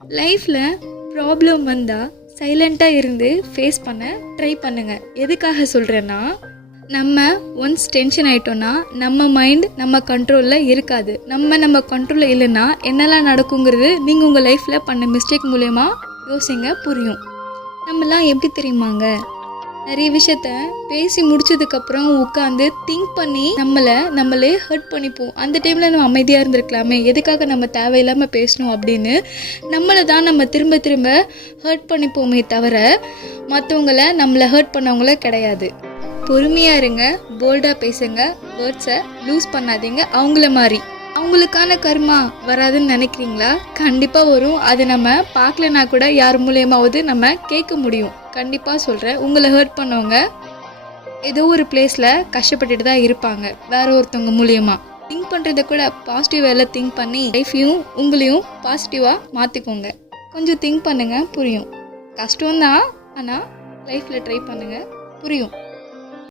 லைஃப்பில் ப்ராப்ளம் வந்தால் சைலண்ட்டாக இருந்து ஃபேஸ் பண்ண ட்ரை பண்ணுங்கள். எதுக்காக சொல்கிறேன்னா, நம்ம ஒன்ஸ் டென்ஷன் ஆகிட்டோன்னா நம்ம மைண்ட் நம்ம கண்ட்ரோலில் இருக்காது. நம்ம கண்ட்ரோலில் இல்லைன்னா என்னெல்லாம் நடக்குங்கிறது நீங்கள் உங்கள் லைஃப்பில் பண்ண மிஸ்டேக் மூலயமா யோசிங்க, புரியும். நம்மலாம் எப்படி தெரியுமாங்க, நிறைய விஷயத்த பேசி முடிச்சதுக்கப்புறம் உட்காந்து திங்க் பண்ணி நம்மளே ஹர்ட் பண்ணிப்போம். அந்த டைமில் நம்ம அமைதியாக இருந்திருக்கலாமே, எதுக்காக நம்ம தேவையில்லாமல் பேசணும் அப்படின்னு நம்மளை தான் நம்ம திரும்ப திரும்ப ஹர்ட் பண்ணிப்போமே தவிர நம்மளை ஹர்ட் பண்ணவங்கள கிடையாது. பொறுமையாக இருங்க, போல்டாக பேசுங்க, வேர்ட்ஸை லூஸ் பண்ணாதீங்க. அவங்கள மாதிரி அவங்களுக்கான கர்மா வராதுன்னு நினைக்கிறீங்களா? கண்டிப்பாக வரும். அது நம்ம பார்க்கலனா கூட யார் மூலியமாவது நம்ம கேட்க முடியும். கண்டிப்பாக சொல்கிறேன், உங்களை ஹர்ட் பண்ணவங்க ஏதோ ஒரு பிளேஸில் கஷ்டப்பட்டுட்டு தான் இருப்பாங்க வேற ஒருத்தவங்க மூலியமாக. திங்க் பண்ணுறத கூட பாசிட்டிவ் வேலை திங்க் பண்ணி லைஃப்பையும் உங்களையும் பாசிட்டிவாக மாற்றிக்கோங்க. கொஞ்சம் திங்க் பண்ணுங்கள், புரியும். கஷ்டம்தான், ஆனால் லைஃப்பில் ட்ரை பண்ணுங்கள், புரியும்.